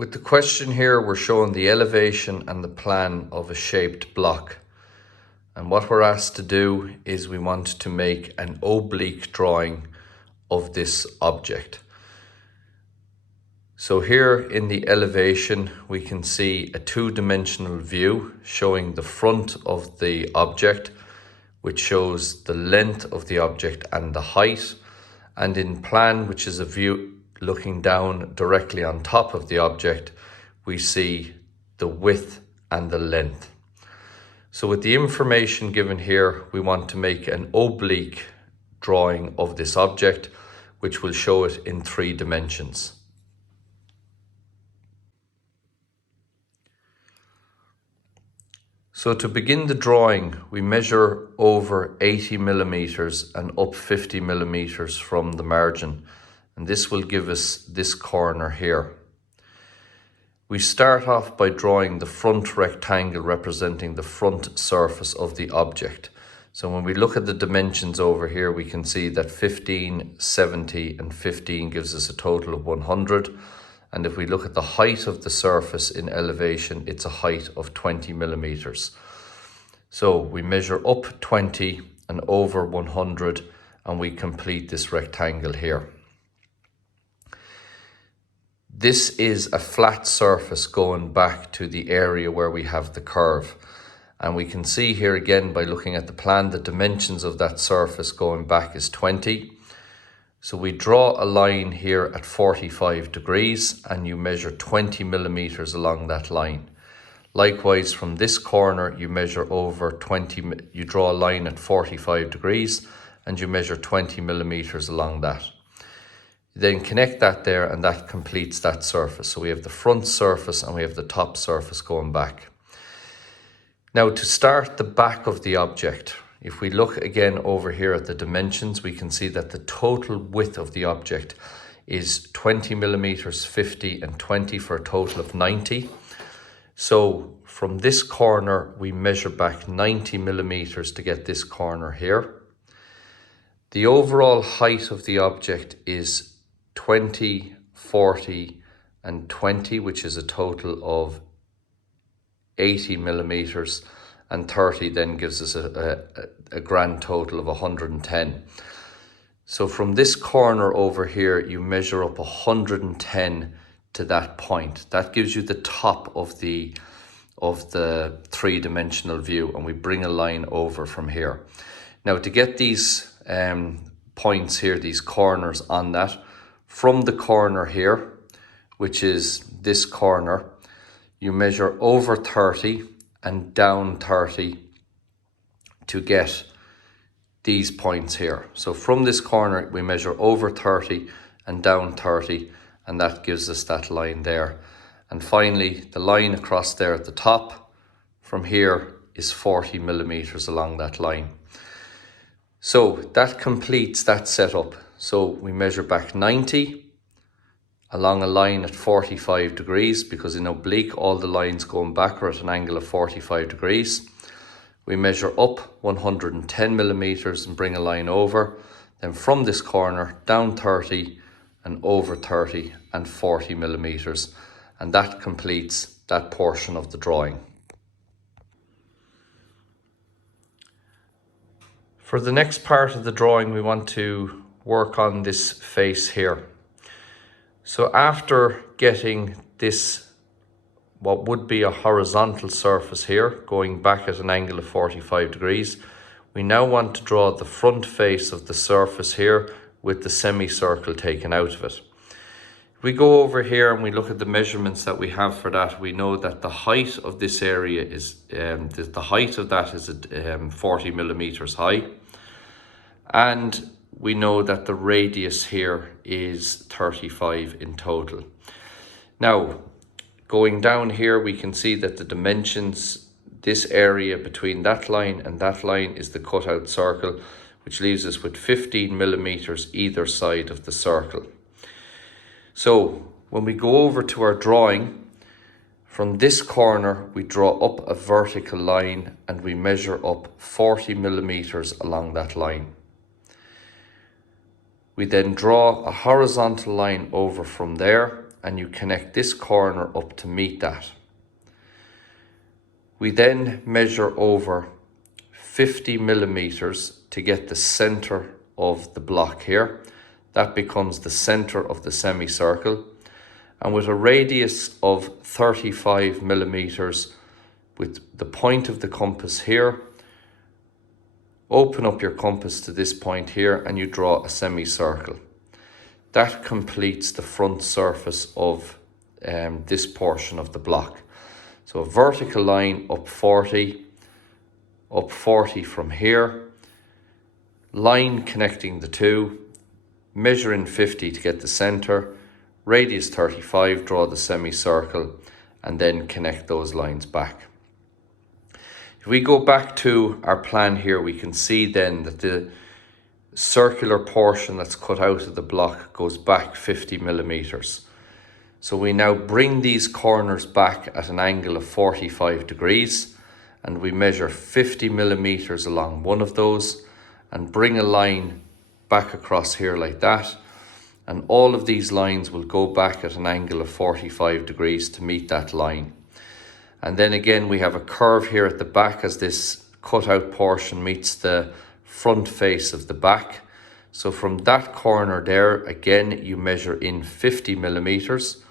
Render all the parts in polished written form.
With the question here, we're showing the elevation and the plan of a shaped block. And what we're asked to do is we want to make an oblique drawing of this object. So here in the elevation, we can see a two-dimensional view showing the front of the object, which shows the length of the object and the height. And in plan, which is a view looking down directly on top of the object, we see the width and the length. So with the information given here, we want to make an oblique drawing of this object, which will show it in 3 dimensions. So to begin the drawing, we measure over 80 millimeters and up 50 millimeters from the margin. And this will give us this corner here. We start off by drawing the front rectangle representing the front surface of the object. So when we look at the dimensions over here, we can see that 15, 70 and 15 gives us a total of 100. And if we look at the height of the surface in elevation, it's a height of 20 millimeters. So we measure up 20 and over 100 and we complete this rectangle here. This is a flat surface going back to the area where we have the curve. And we can see here again by looking at the plan, the dimensions of that surface going back is 20. So we draw a line here at 45 degrees and you measure 20 millimeters along that line. Likewise, from this corner, you measure over 20, you draw a line at 45 degrees and you measure 20 millimeters along that. You then connect that there and that completes that surface. So we have the front surface and we have the top surface going back. Now to start the back of the object, if we look again over here at the dimensions, we can see that the total width of the object is 20 millimeters, 50 and 20 for a total of 90. So from this corner, we measure back 90 millimeters to get this corner here. The overall height of the object is 20, 40 and 20, which is a total of 80 millimeters, and 30 then gives us a grand total of 110. So from this corner over here, you measure up 110 to that point. That gives you the top of the 3-dimensional view, and we bring a line over from here. Now to get these points here, these corners on that, from the corner here, which is this corner, you measure over 30 and down 30 to get these points here. So from this corner, we measure over 30 and down 30, and that gives us that line there. And finally, the line across there at the top from here is 40 millimeters along that line. So that completes that setup. So we measure back 90 along a line at 45 degrees, because in oblique, all the lines going back are at an angle of 45 degrees. We measure up 110 millimeters and bring a line over. Then from this corner, down 30 and over 30 and 40 millimeters. And that completes that portion of the drawing. For the next part of the drawing, we want to work on this face here. So after getting this, what would be a horizontal surface here, going back at an angle of 45 degrees, we now want to draw the front face of the surface here with the semicircle taken out of it. If we go over here and we look at the measurements that we have for that, we know that the height of this area is, the height of that is 40 millimeters high. And we know that the radius here is 35 in total. Now, going down here, we can see that the dimensions, this area between that line and that line is the cutout circle, which leaves us with 15 millimeters either side of the circle. So when we go over to our drawing, from this corner, we draw up a vertical line and we measure up 40 millimeters along that line. We then draw a horizontal line over from there and you connect this corner up to meet that. We then measure over 50 millimeters to get the center of the block here. That becomes the center of the semicircle. And with a radius of 35 millimeters, with the point of the compass here, open up your compass to this point here and you draw a semicircle. That completes the front surface of this portion of the block. So a vertical line up 40 from here, line connecting the two, measuring 50 to get the center, radius 35, draw the semicircle, and then connect those lines back. If we go back to our plan here, we can see then that the circular portion that's cut out of the block goes back 50 millimeters. So we now bring these corners back at an angle of 45 degrees, and we measure 50 millimeters along one of those and bring a line back across here like that. And all of these lines will go back at an angle of 45 degrees to meet that line. And then again, we have a curve here at the back as this cutout portion meets the front face of the back. So from that corner there, again, you measure in 50 millimeters.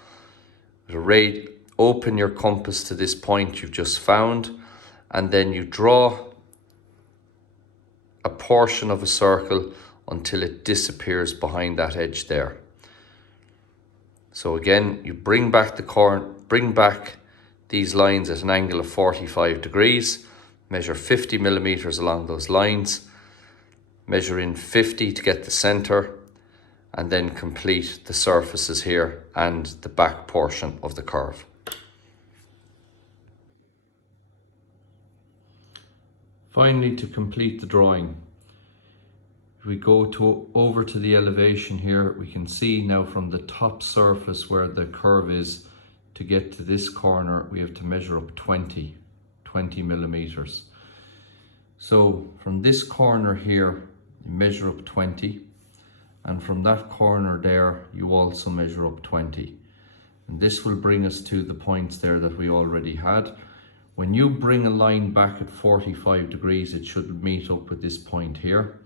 Open your compass to this point you've just found, and then you draw a portion of a circle until it disappears behind that edge there. So again, you bring back these lines at an angle of 45 degrees, measure 50 millimeters along those lines, measure in 50 to get the center, and then complete the surfaces here and the back portion of the curve. Finally, to complete the drawing, if we go over to the elevation here, we can see now from the top surface where the curve is, to get to this corner, we have to measure up 20 millimeters. So from this corner here, you measure up 20, and from that corner there, you also measure up 20. And this will bring us to the points there that we already had. When you bring a line back at 45 degrees, it should meet up with this point here.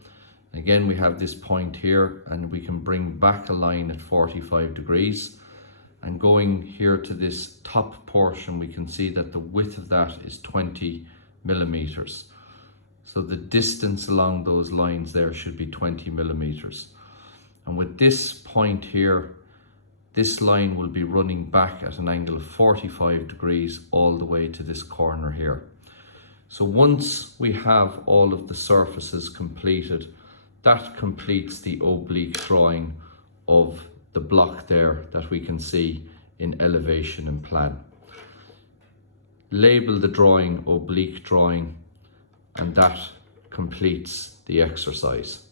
Again, we have this point here, and we can bring back a line at 45 degrees. And going here to this top portion, we can see that the width of that is 20 millimeters. So the distance along those lines there should be 20 millimeters. And with this point here, this line will be running back at an angle of 45 degrees all the way to this corner here. So once we have all of the surfaces completed, that completes the oblique drawing of the block there that we can see in elevation and plan. Label the drawing oblique drawing, and that completes the exercise.